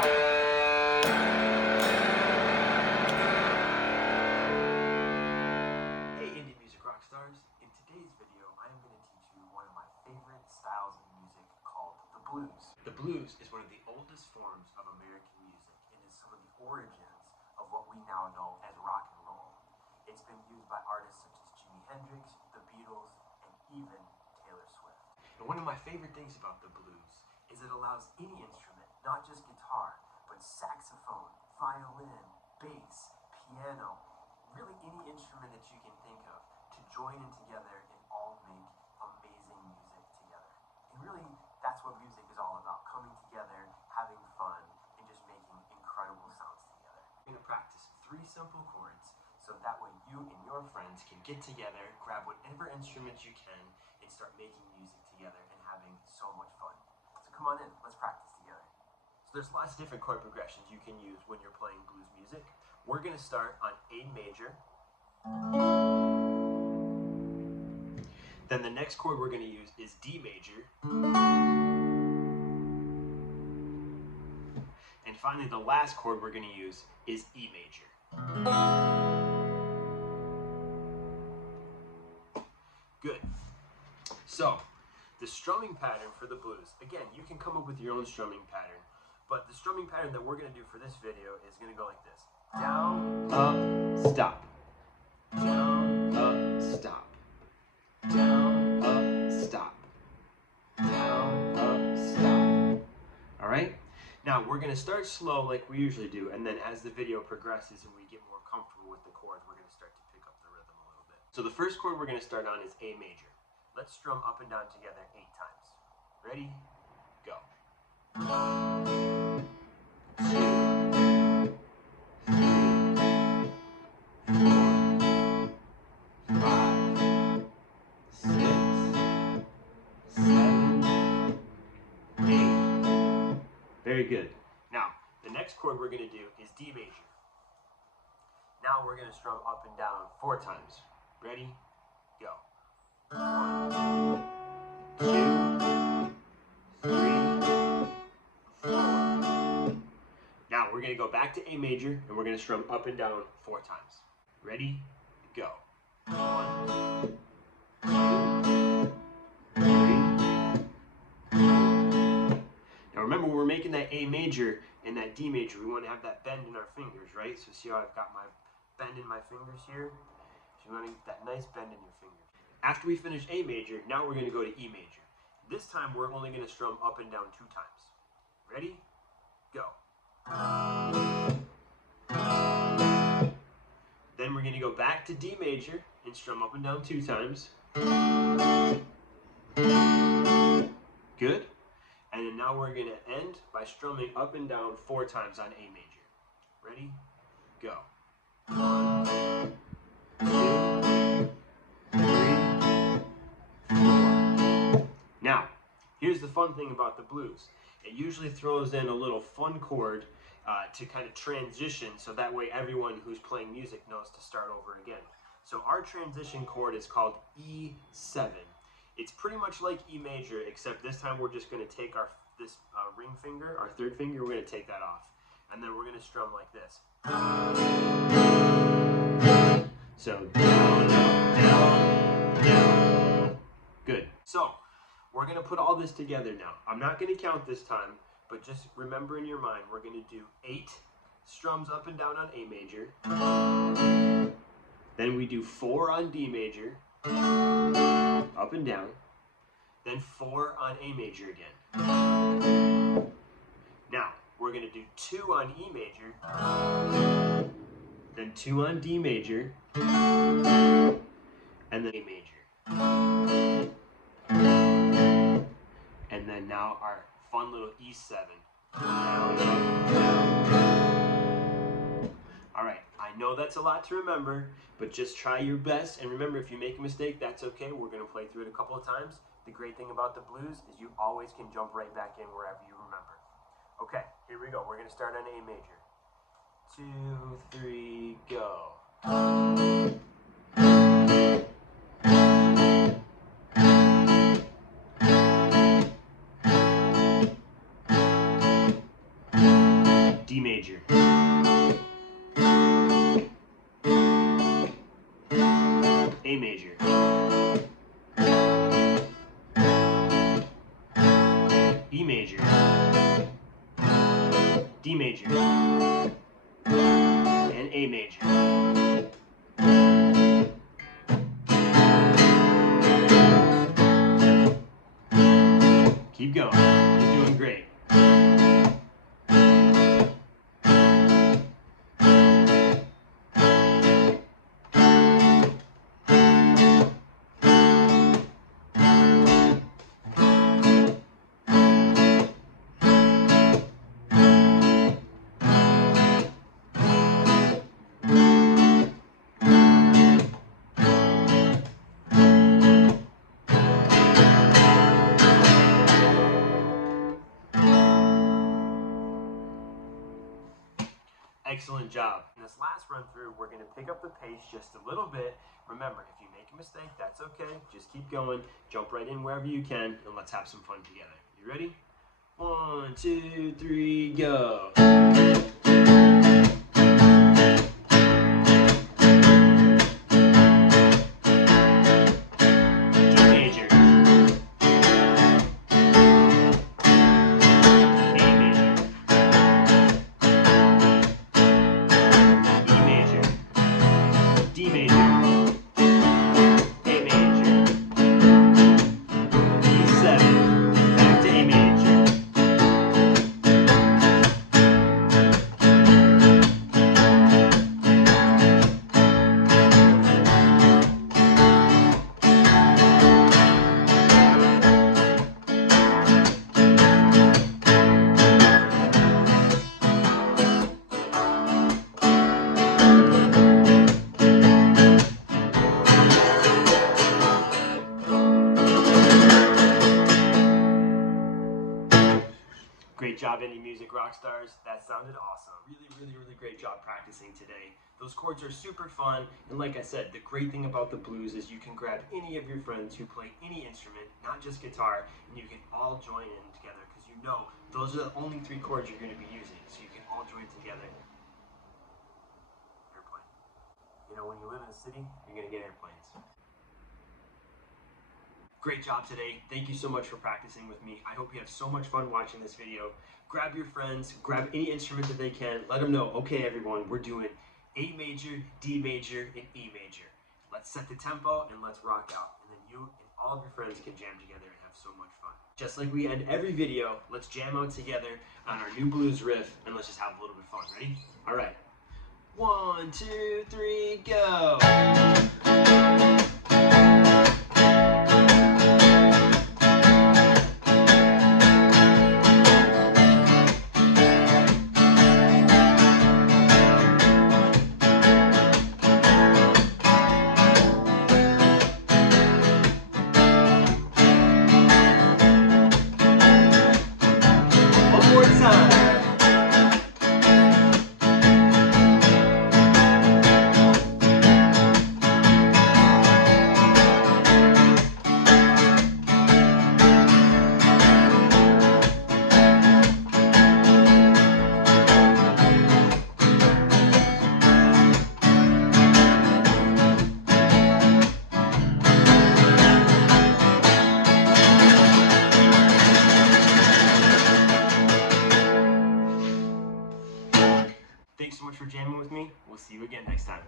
Hey indie music rock stars, in today's video I am going to teach you one of my favorite styles of music called the blues. The blues is one of the oldest forms of American music and is some of the origins of what we now know as rock and roll. It's been used by artists such as Jimi Hendrix, the Beatles, and even Taylor Swift. And one of my favorite things about the blues is it allows any instrument, not just guitar, but saxophone, violin, bass, piano, really any instrument that you can think of, to join in together and all make amazing music together. And really, that's what music is all about, coming together, having fun, and just making incredible sounds together. We're going to practice 3 simple chords, so that way you and your friends can get together, grab whatever instruments you can, and start making music together and having so much fun. So come on in, let's practice together. So there's lots of different chord progressions you can use when you're playing blues music. We're going to start on A major. Then the next chord we're going to use is D major. And finally, the last chord we're going to use is E major. Good. So, the strumming pattern for the blues, again, you can come up with your own strumming pattern, but the strumming pattern that we're going to do for this video is going to go like this. Down, up, stop. Down, up, stop. Down, up, stop. Down, up, stop. All right? Now, we're going to start slow like we usually do, and then as the video progresses and we get more comfortable with the chords, we're going to start to pick up the rhythm a little bit. So the first chord we're going to start on is A major. Let's strum up and down together 8 times. Ready? Go. 1, 2, 3, 4, 5, 6, 7, 8. Very good. Now, the next chord we're going to do is D major. Now we're going to strum up and down 4 times. Ready? Go. 1, 2, 3, 4. Now we're going to go back to A major and we're going to strum up and down 4 times. Ready? Go. 1, 2, 3, 4. Now remember, when we're making that A major and that D major, we want to have that bend in our fingers, right? So see how I've got my bend in my fingers here? So you want to get that nice bend in your fingers. After we finish A major, now we're going to go to E major. This time we're only going to strum up and down 2 times. Ready? Go. Then we're going to go back to D major and strum up and down 2 times. Good. And then now we're going to end by strumming up and down 4 times on A major. Ready? Go. 1, 2, 3, 4. Now, here's the fun thing about the blues. It usually throws in a little fun chord to kind of transition, so that way everyone who's playing music knows to start over again. So our transition chord is called E7. It's pretty much like E major, except this time we're just going to take this ring finger, our 3rd finger, we're going to take that off. And then we're going to strum like this. So down, up, down, down. Good. So we're going to put all this together now. I'm not going to count this time, but just remember in your mind, we're going to do 8 strums up and down on A major. Then we do 4 on D major, up and down. Then 4 on A major again. Now, we're going to do 2 on E major, then 2 on D major, and then A major. And then now our fun little E7. Down, up, down. All right, I know that's a lot to remember, but just try your best. And remember, if you make a mistake, that's okay. We're going to play through it a couple of times. The great thing about the blues is you always can jump right back in wherever you remember. Okay, here we go. We're going to start on A major. 2, 3, go. D major, A major, E major, D major, and A major. Keep going, you're doing great. Excellent job. In this last run through, we're going to pick up the pace just a little bit. Remember, if you make a mistake, that's okay. Just keep going. Jump right in wherever you can, and let's have some fun together. You ready? 1, 2, 3, go. D major, A major, E7, back to A major. Great job, indie music rock stars. That sounded awesome. Really great job practicing today. Those chords are super fun, and like I said, the great thing about the blues is you can grab any of your friends who play any instrument, not just guitar, and you can all join in together because you know those are the only 3 chords you're going to be using, so you can all join together. Airplane. You know, when you live in a city, you're going to get airplanes. Great job today. Thank you so much for practicing with me. I hope you have so much fun watching this video. Grab your friends, grab any instrument that they can. Let them know, okay everyone, we're doing A major, D major, and E major. Let's set the tempo and let's rock out. And then you and all of your friends can jam together and have so much fun. Just like we end every video, let's jam out together on our new blues riff and let's just have a little bit of fun. Ready? All right. 1, 2, 3, go. Thanks so much for jamming with me. We'll see you again next time.